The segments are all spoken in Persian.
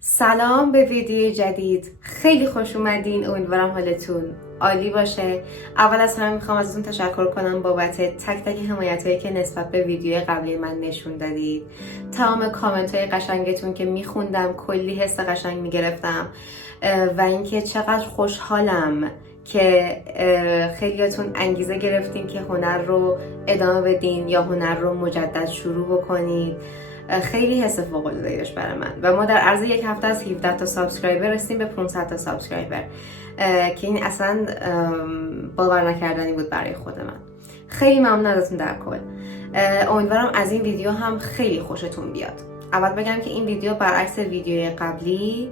سلام به ویدیو جدید. خیلی خوش اومدین. امیدوارم حالتون عالی باشه. اول از همه میخوام ازتون تشکر کنم بابت تک تک حمایتایی که نسبت به ویدیو قبلی من نشون دادید. تمام کامنت های قشنگتون که میخوندم کلی حس قشنگ میگرفتم و اینکه چقدر خوشحالم که خیلیاتون انگیزه گرفتین که هنر رو ادامه بدین یا هنر رو مجدد شروع بکنید. خیلی حس فوق‌العاده‌ای داشت برای من و ما در عرض یک هفته از 17 تا سابسکرایبر رسیدیم به 500 تا سابسکرایبر که این اصلا باور نکردنی بود برای خود من. خیلی ممنون ازتون در کل. امیدوارم از این ویدیو هم خیلی خوشتون بیاد. اول بگم که این ویدیو برعکس ویدیوی قبلی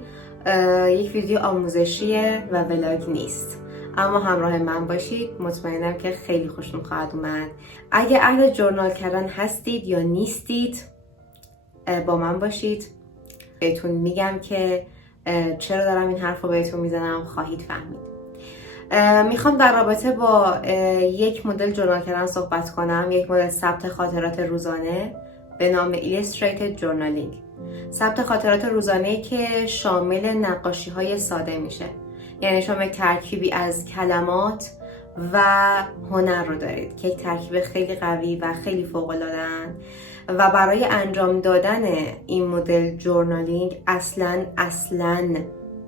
یک ویدیو آموزشیه و ولاگ نیست، اما همراه من باشید. مطمئنم که خیلی خوشتون خواهد اومد. اگه اهل جورنال کردن هستید یا نیستید با من باشید. بهتون میگم که چرا دارم این حرف رو بهتون میزنم، خواهید فهمید. میخوام در رابطه با یک مدل جورنال کردن صحبت کنم، یک مدل ثبت خاطرات روزانه به نام Illustrated Journaling. ثبت خاطرات روزانه که شامل نقاشی های ساده میشه، یعنی شما یک ترکیبی از کلمات و هنر رو دارید که یک ترکیب خیلی قوی و خیلی فوق‌العاده‌اند و برای انجام دادن این مدل جورنالینگ اصلاً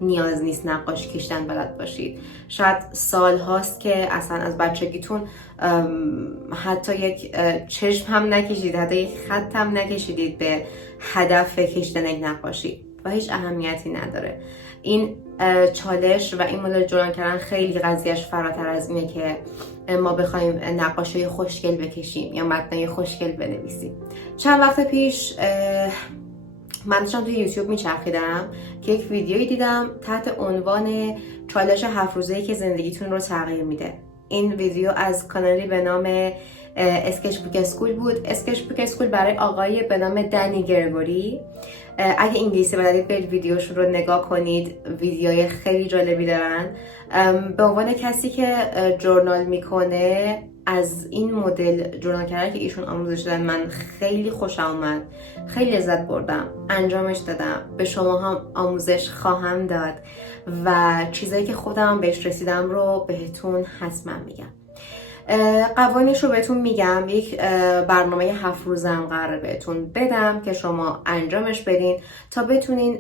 نیاز نیست نقاشی کشیدن بلد باشید. شاید سال هاست که اصلا از بچگیتون حتی یک چشم هم نکشید، حتی یک خط هم نکشیدید به هدف کشیدن یک نقاشی و هیچ اهمیتی نداره. این چالش و این مدل جورنال کردن خیلی قضیهش فراتر از اینه که ما بخوایم نقاشی خوشگل بکشیم یا متنای خوشگل بنویسیم. چند وقت پیش من داشتم توی یوتیوب میچرخیدم که یک ویدیویی دیدم تحت عنوان چالش 7 روزه‌ای که زندگیتون رو تغییر میده. این ویدیو از کانالی به نام اسکچ بوک اسکول بود. اسکچ بوک اسکول برای آقایی به نام دنی گرگوری. اگه انگلیسی بلدید برید ویدیوشون رو نگاه کنید، ویدیوهای خیلی جالبی دارن. به عنوان کسی که جورنال میکنه، از این مدل جورنال کردن که ایشون آموزش دادن من خیلی خوشم اومد، خیلی لذت بردم، انجامش دادم، به شما هم آموزش خواهم داد و چیزایی که خودم بهش رسیدم رو بهتون حتما میگم. قوانینش رو بهتون میگم. یک برنامه 7 روزم قراره بهتون بدم که شما انجامش بدین تا بتونین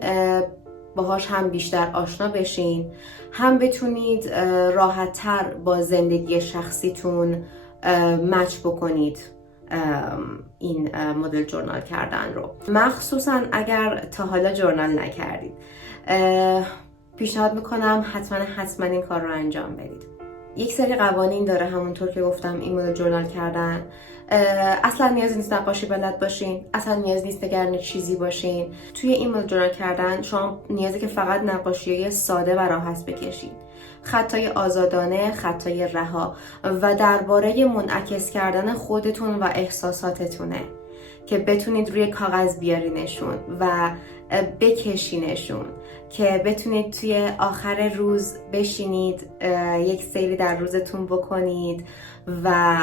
باهاش هم بیشتر آشنا بشین، هم بتونید راحت تر با زندگی شخصیتون مچ بکنید این مدل جورنال کردن رو. مخصوصا اگر تا حالا جورنال نکردید، پیشنهاد میکنم حتما این کار رو انجام بدید. یک سری قوانین داره، همونطور که گفتم این مدل جورنال کردن اصلا نیاز نیست نقاشی بلد باشین، اصلا نیاز نیست نگران چیزی باشین. توی این مدل جورنال کردن شما نیازی که فقط نقاشی ساده و راحت بکشید، خطای آزادانه، خطای رها و درباره منعکس کردن خودتون و احساساتتونه که بتونید روی کاغذ بیارینشون و بکشینشون، که بتونید توی آخر روز بشینید یک سری در روزتون بکنید و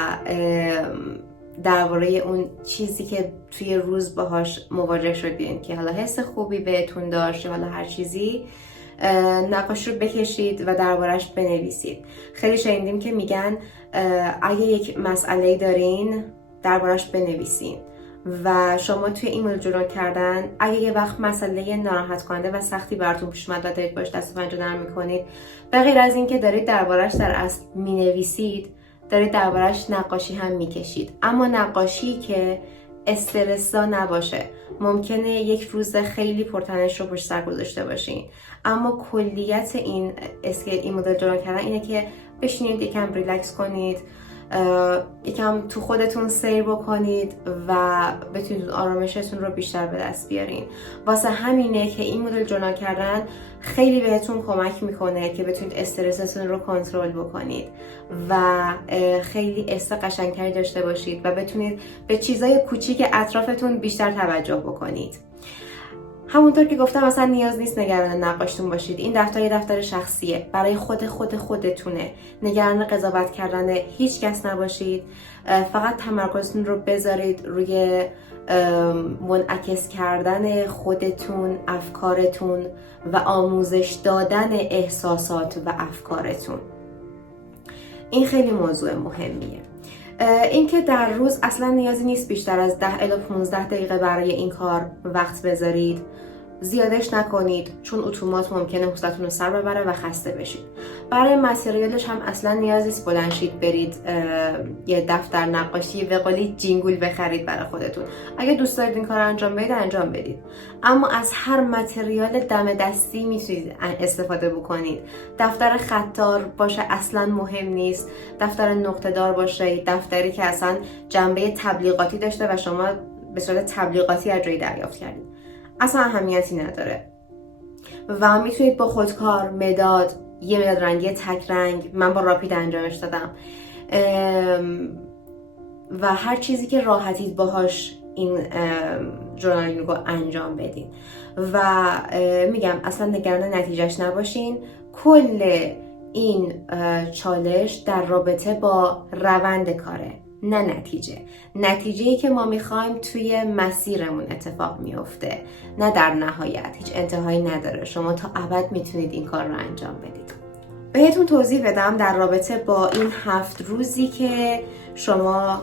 درباره اون چیزی که توی روز باهاش مواجه شدین که حالا حس خوبی بهتون داشت، حالا هر چیزی، نقاشی رو بکشید و دربارش بنویسید. خیلی شنیدیم که میگن اگه یک مسئله دارین دربارش بنویسین و شما توی این مدل جورنال کردن اگه یه وقت مسئله ناراحت کننده و سختی براتون پیش اومد و دارید باش دست و پنجه نرم میکنید، به غیر از این که دارید دربارش در اصل مینویسید، دارید دربارش نقاشی هم میکشید، اما نقاشی که استرسا نباشه. ممکنه یک روز خیلی پرتنش رو پشت سر گذاشته باشین، اما کلیت این مدل جورنال کردن اینه که بشینید یکم ریلکس کنید، یکم تو خودتون سیر بکنید و بتونید آرامشتون رو بیشتر به دست بیارین. واسه همینه که این مدل جورنال کردن خیلی بهتون کمک میکنه که بتونید استرستون رو کنترل بکنید و خیلی حس قشنگتری داشته باشید و بتونید به چیزای کوچیک اطرافتون بیشتر توجه بکنید. همونطور که گفتم اصلا نیاز نیست نگران نقاشتون باشید. این دفتر یه دفتر شخصیه، برای خودتونه. نگران قضاوت کردن هیچ کس نباشید. فقط تمرکزتون رو بذارید روی منعکس کردن خودتون، افکارتون و آموزش دادن احساسات و افکارتون. این خیلی موضوع مهمیه. اینکه در روز اصلا نیازی نیست بیشتر از 10 الی 15 دقیقه برای این کار وقت بذارید. زیادش نکنید چون اتومات ممکنه حوصلتون رو سر ببره و خسته بشید. برای متریالش هم اصلا نیاز نیست بلند شید برید یه دفتر نقاشی به قولی جینگول بخرید برای خودتون. اگه دوست دارید این کار رو انجام بدید. اما از هر متریال دم دستی میتونید استفاده بکنید. دفتر خطدار باشه اصلا مهم نیست. دفتر نقطه دار باشه، دفتری که اصلا جنبه تبلیغاتی داشته و شما به صورت تبلیغاتی از روی دریافت کردید، اصلا اهمیتی نداره. و میتونید با خودکار، مداد، یه مداد رنگی تک رنگ، من با راپید انجامش دادم، و هر چیزی که راحتید باهاش این ژورنالینگ رو انجام بدین. و میگم اصلا نگران نتیجهش نباشین. کل این چالش در رابطه با روند کاره، نه نتیجه‌ای که ما میخوایم توی مسیرمون اتفاق میفته، نه در نهایت. هیچ انتهایی نداره. شما تا ابد میتونید این کار رو انجام بدید. بهتون توضیح بدم در رابطه با این 7 روزی که شما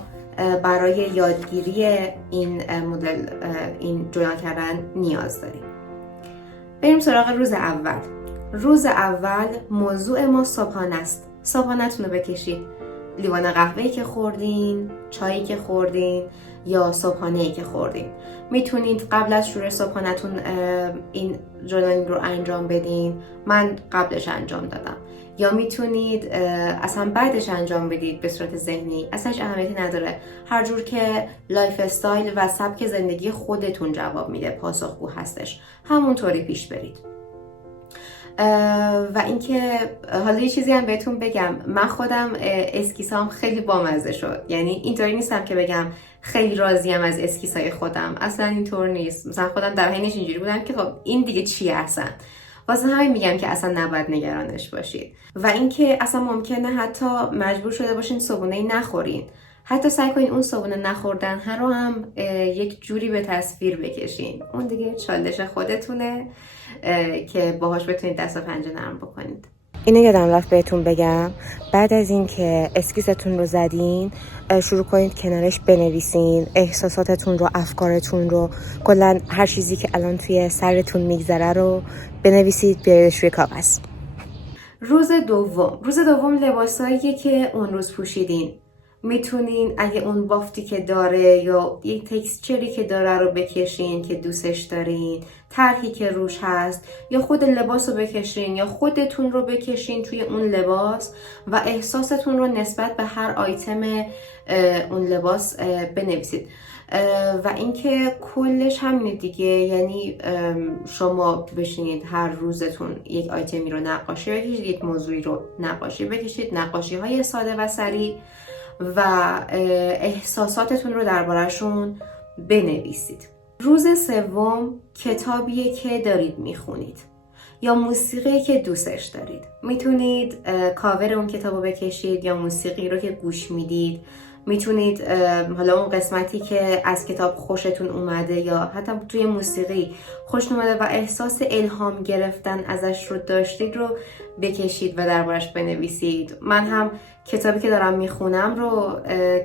برای یادگیری این مدل، این جورنال کردن نیاز دارید. بریم سراغ روز اول. روز اول موضوع ما صبحانه است. صبحانه‌تون رو بکشید. لیوان قهوه‌ای که خوردین، چایی که خوردین یا صبحانه‌ای که خوردین. میتونید قبل از شروع صبحانه‌تون این ژورنالینگ رو انجام بدین. من قبلش انجام دادم. یا میتونید اصلا بعدش انجام بدید به صورت ذهنی. اصلا هیچ اهمیتی نداره. هر جور که لایف استایل و سبک زندگی خودتون جواب میده، پاسخگو هستش، همونطوری پیش برید. و اینکه حالا یه چیزی هم بهتون بگم، من خودم اسکیسام خیلی بامزه شد. یعنی اینطوری نیستم که بگم خیلی راضیم از اسکیسای خودم، اصلا اینطور نیست. مثلا خودم در حینش اینجوری بودم که خب این دیگه چیه اصلا. واسه همین میگم که اصلا نباید نگرانش باشید. و اینکه اصلا ممکنه حتی مجبور شده باشین صبحونه نخورین. حتی سعی کنین اون صبحونه نخوردن ها رو هم یک جوری به تصویر بکشین. اون دیگه چالش خودتونه که باهاش بتونید دست و پنجه نرم بکنید. اینو یادم رفت بهتون بگم، بعد از این که اسکیستون رو زدین شروع کنید کنارش بنویسین احساساتتون رو، افکارتون رو، کلا هر چیزی که الان توی سرتون میگذره رو بنویسید، بیاریدش روی کاغذ. روز دوم لباساییه که اون روز پوشیدین. میتونین اگه اون بافتی که داره یا یک تکسچری که داره رو بکشین که دوستش دارین، طرحی که روش هست، یا خود لباس رو بکشین یا خودتون رو بکشین توی اون لباس و احساستون رو نسبت به هر آیتم اون لباس بنویسید. و اینکه کلش همینه دیگه. یعنی شما بشینید هر روزتون یک آیتمی رو نقاشی بکشید، یک موضوعی رو نقاشی بکشید، نقاشی های ساده و سریع، و احساساتتون رو درباره‌شون بنویسید. روز سوم کتابیه که دارید میخونید یا موسیقی که دوستش دارید. میتونید کاور اون کتابو بکشید یا موسیقی رو که گوش میدید. میتونید حالا اون قسمتی که از کتاب خوشتون اومده یا حتی توی موسیقی خوش اومده و احساس الهام گرفتن ازش رو داشتید رو بکشید و دربارش بنویسید. من هم کتابی که دارم میخونم رو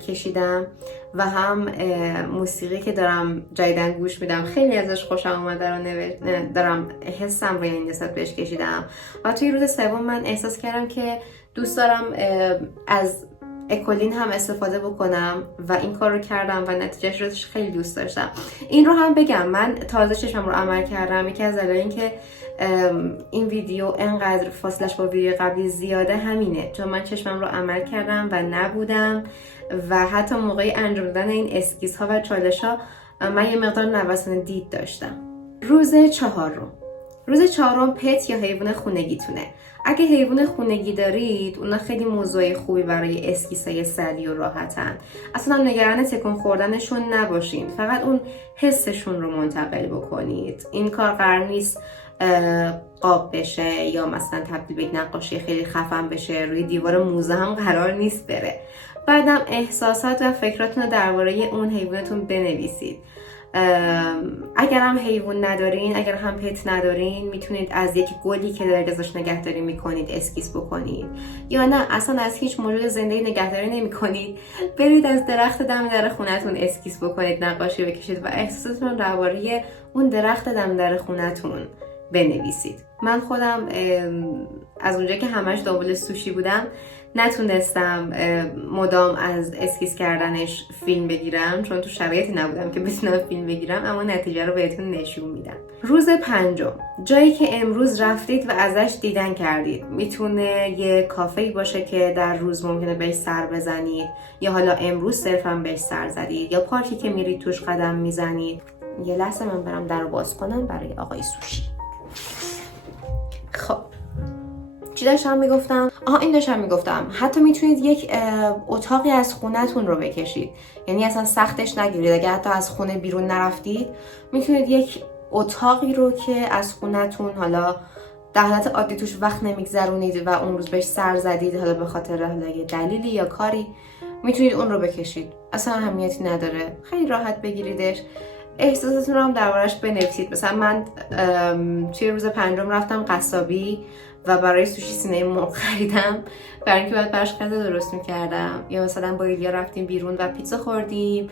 کشیدم و هم موسیقی که دارم جدیدن گوش میدم خیلی ازش خوشم اومده رو دارم حسم رو این نسبت بهش کشیدم. و توی روز سوم من احساس کردم که دوست دارم از اکولین هم استفاده بکنم و این کار رو کردم و نتیجهش رو خیلی دوست داشتم. این رو هم بگم من تازه چشمم رو عمل کردم. یکی از دلایلی که این ویدیو انقدر فاصلش با ویدیو قبلی زیاده همینه، چون من چشمم رو عمل کردم و نبودم و حتی موقع انجام دادن این اسکیس ها و چالش ها من یه مقدار نوسان دید داشتم. روز روز چهارم پت یا حیوان خونگیتونه. اگه حیوان خونگی دارید اونا خیلی موضوع خوبی برای اسکیسای سریع و راحتن. اصلا نگران تکون خوردنشون نباشین، فقط اون حسشون رو منتقل بکنید. این کار قرار نیست قاب بشه یا مثلا تبدیل به یک نقاشی خیلی خفن بشه، روی دیوار موزه هم قرار نیست بره. بعدم احساسات و فکراتون رو درباره اون حیوانتون بنویسید. اگر هم حیوان ندارین، اگر هم پت ندارین، میتونید از یک گلی که در ازش نگهداری میکنید اسکیس بکنید، یا نه اصلا از هیچ موجود زنده نگهداری نمیکنید، برید از درخت دم در خونتون اسکیس بکنید، نقاشی بکشید و احساساتتون درباره اون درخت دم در خونتون بنویسید. من خودم از اونجا که همش دنبال سوشی بودم نتونستم مدام از اسکیس کردنش فیلم بگیرم، چون تو شرایطی نبودم که بتونم فیلم بگیرم، اما نتیجه رو بهتون نشون میدم. روز پنجم، جایی که امروز رفتید و ازش دیدن کردید. میتونه یه کافه‌ای باشه که در روز ممکنه بهش سر بزنید، یا حالا امروز صرفا بهش سر زدید، یا پارکی که میرید توش قدم میزنید. یه لحظه من برم در رو باز کنم برای آقای سوشی. خب چی داشتم میگفتم؟ این داشتم میگفتم حتی میتونید یک اتاقی از خونه‌تون رو بکشید، یعنی اصلا سختش نگیرید. اگر حتی از خونه بیرون نرفتید میتونید یک اتاقی رو که از خونه‌تون حالا در حالت عادی توش وقت نمیگذرونید و اون روز بهش سر زدید، حالا به خاطر حالا یه دلیلی یا کاری، میتونید اون رو بکشید. اصلا اهمیتی نداره، خیلی راحت بگیریدش. احساساتون رو هم دربارش بنویسید. مثلا من توی روز پنجم رفتم قصابی و برای سوشی سینه مرغ خریدم برای اینکه بعد براش غذا درست میکردم. یا مثلا با ایلیا رفتیم بیرون و پیتزا خوردیم،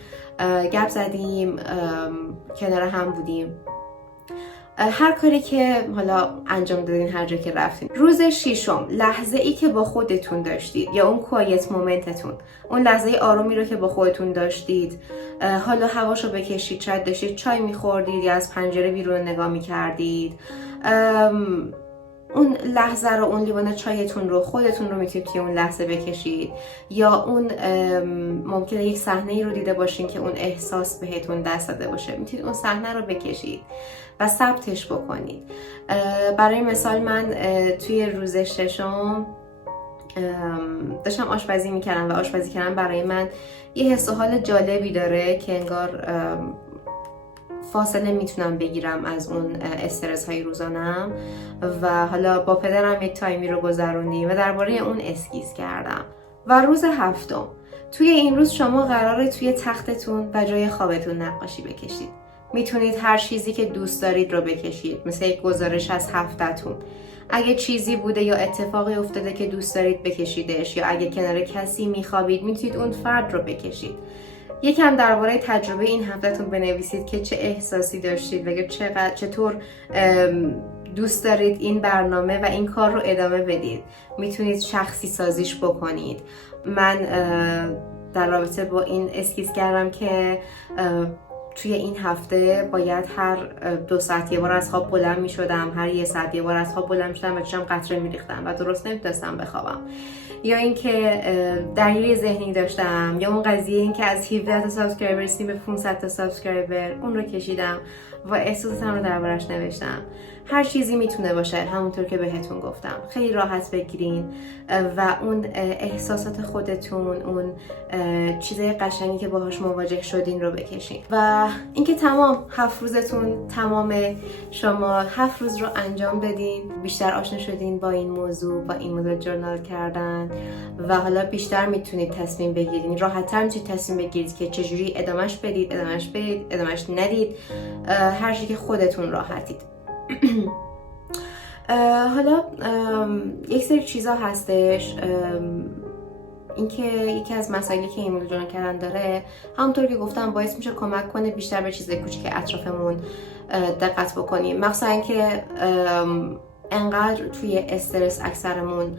گپ زدیم، کنار هم بودیم. هر کاری که حالا انجام دادین، هر جا که رفتین. روز ششم، لحظه ای که با خودتون داشتید یا اون کوایت مومنتتون، اون لحظه آرومی رو که با خودتون داشتید. حالا هواشو بکشید، شاید داشتید چای میخوردید یا از پنجره بیرون نگاه میکردید. اون لحظه رو، اون لیوان چایتون رو، خودتون رو میتونید توی اون لحظه بکشید. یا اون ممکنه یک صحنه رو دیده باشین که اون احساس بهتون دست داده باشه، میتونید اون صحنه رو بکشید و ثبتش بکنید. برای مثال من توی روز ششم داشتم آشپزی میکردم و آشپزی کردن برای من یه حس و حال جالبی داره که انگار فاصله میتونم بگیرم از اون استرس های روزانم. و حالا با پدرم یک تایمی رو گذروندیم و درباره اون اسکیس کردم. و روز هفتم، توی این روز شما قراره توی تختتون و جای خوابتون نقاشی بکشید. میتونید هر چیزی که دوست دارید رو بکشید، مثل یک گزارش از هفته‌تون. اگه چیزی بوده یا اتفاقی افتاده که دوست دارید بکشیدش، یا اگه کنار کسی میخوابید میتونید اون فرد رو بکشید. یکم درباره تجربه این هفته‌تون بنویسید که چه احساسی داشتید و چطور دوست دارید این برنامه و این کار رو ادامه بدید. میتونید شخصی سازیش بکنید. من در رابطه با این اسکیس کردم که توی این هفته باید هر 2 ساعت یه بار از خواب بلند می شدم، هر 1 ساعت یه بار از خواب بلند می شدم و چشم قطره می ریختم و درست نمیتونستم بخوابم. یا اینکه درگیری ذهنی داشتم، یا اون قضیه این که از 17 تا سابسکرایبر رسیدیم به 500 تا سابسکرایبر، اون رو کشیدم و احساساتم رو دربارش نوشتم. هر چیزی میتونه باشه، همونطور که بهتون گفتم. خیلی راحت بگیرین و اون احساسات خودتون، اون چیزای قشنگی که باهاش مواجه شدین رو بکشین. و اینکه تمام 7 روزتون تمامه، شما 7 روز رو انجام دادین، بیشتر آشنا شدین با این موضوع، با این مدل جورنال کردن و حالا بیشتر میتونید تصمیم بگیرین، راحت‌تر میتونید تصمیم بگیرید که چجوری ادامش بدید، ادامش ندید، هر چی که خودتون راحتید. حالا یک سری چیزا هستش، اینکه یکی از مسائلی که این مدل جورنال کردن داره، همونطور که گفتم باعث میشه کمک کنه بیشتر به چیزای کوچیک اطرافمون دقت بکنیم، مخصوصا اینکه انقدر توی استرس اکثرمون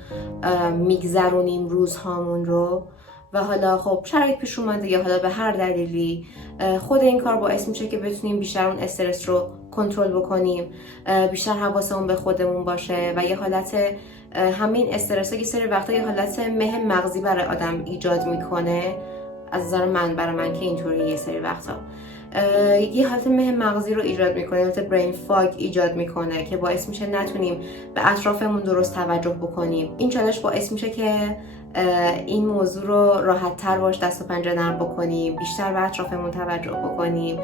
میگذرونیم روزهامون رو و حالا خب شرایط پیش اومده یا حالا به هر دلیلی خود این کار باعث میشه که بتونیم بیشتر اون استرس رو کنترل بکنیم، بیشتر حواسمون به خودمون باشه و یه حالت همین استرس ها یه سری وقتا یه حالت مه مغزی برای آدم ایجاد میکنه. از نظر من، برای من که اینطوری یه سری وقتا یه حالت مه مغزی رو ایجاد میکنه، حالت برین فاگ ایجاد میکنه که باعث میشه نتونیم به اطرافمون درست توجه بکنیم. این چالش باعث میشه که این موضوع رو راحت تر باش دست و پنجه نرم بکنیم، بیشتر به اطرافمون توجه بکنیم،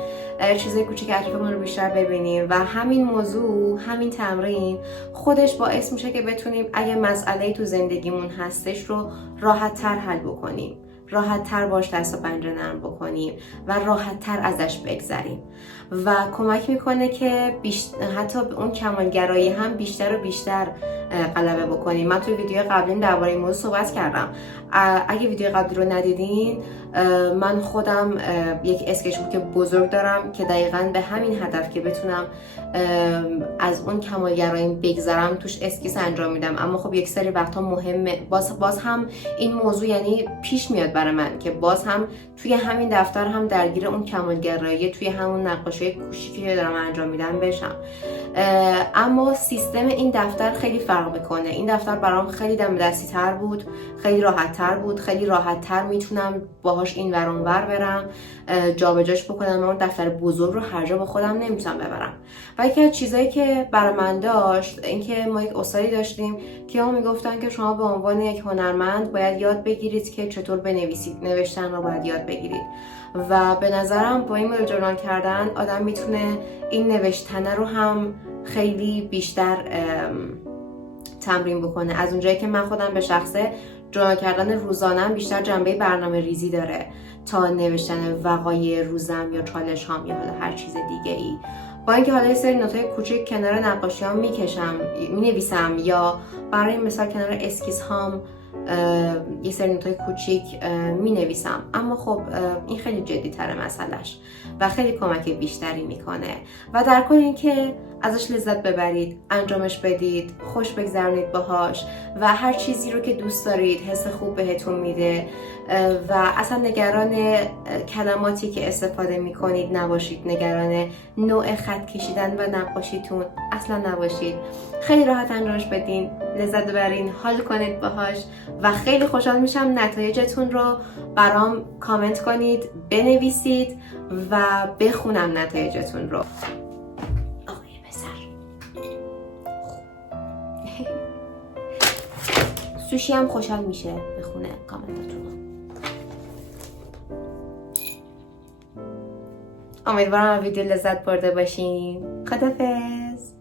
چیزای کوچیک اطرافمون رو بیشتر ببینیم و همین موضوع، همین تمرین خودش باعث میشه که بتونیم اگه مسئله‌ای تو زندگیمون هستش رو راحت تر حل بکنیم، راحت تر باش دست و پنجه نرم بکنیم و راحت تر ازش بگذریم و کمک میکنه که حتی به اون کمالگرایی هم بیشتر و بیشتر غلبه بکنیم. من توی ویدیو قبلی درباره این موضوع صحبت کردم. اگه ویدیو قبلی رو ندیدین، من خودم یک اسکچ بوک بزرگ دارم که دقیقاً به همین هدف که بتونم از اون کمالگرایی بگذرم توش اسکیس انجام میدم. اما خب یک سری وقتا مهمه، باز هم این موضوع یعنی پیش میاد برای من که باز هم توی همین دفتر هم درگیر اون کمالگرایی توی همون نقاشی کوچیکی که دارم انجام میدم بشم. اما سیستم این دفتر خیلی فرق میکنه. این دفتر برام خیلی دم دستی تر بود، خیلی راحت تر بود، خیلی راحت تر میتونم باهاش این ور اون ور برم، جابجاش بکنم. اون دفتر بزرگ رو هر جا با خودم نمیتونم ببرم. و یکی از چیزایی که برای من داشت اینکه ما یک استادی داشتیم که اون میگفتن که شما به عنوان یک هنرمند باید یاد بگیرید که چطور بنویسید، نوشتن رو باید یاد بگیرید و به نظرم با این مدل جورنال کردن آدم میتونه این نوشتن رو هم خیلی بیشتر تمرین بکنه. از اونجایی که من خودم به شخصه جورنال کردن روزانم بیشتر جنبه برنامه ریزی داره تا نوشتن وقایع روزم یا چالش هام یا حالا هر چیز دیگه ای. با اینکه حالا یه سری نوت‌های کوچیک کنار نقاشی هام مینویسم یا برای مثال کنار اسکیس هام یه سری نوت‌های کوچیک مینویسم، اما خب این خیلی جدی تره مسئلهش و خیلی کمک بیشتری میکنه و در کل این که ازش لذت ببرید، انجامش بدید، خوش بگذرونید باهاش و هر چیزی رو که دوست دارید حس خوب بهتون میده و اصلا نگران کلماتی که استفاده میکنید نباشید، نگران نوع خط کشیدن و نقاشیتون اصلا نباشید. خیلی راحت انجامش بدین، لذت ببرین، حال کنید باهاش و خیلی خوشحال میشم نتایجتون رو برام کامنت کنید، بنویسید و بخونم نتایجتون رو. سوشی هم خوشحال میشه بخونه کامنتاتون. امیدوارم ویدیو لذت برده باشین. خدافظ.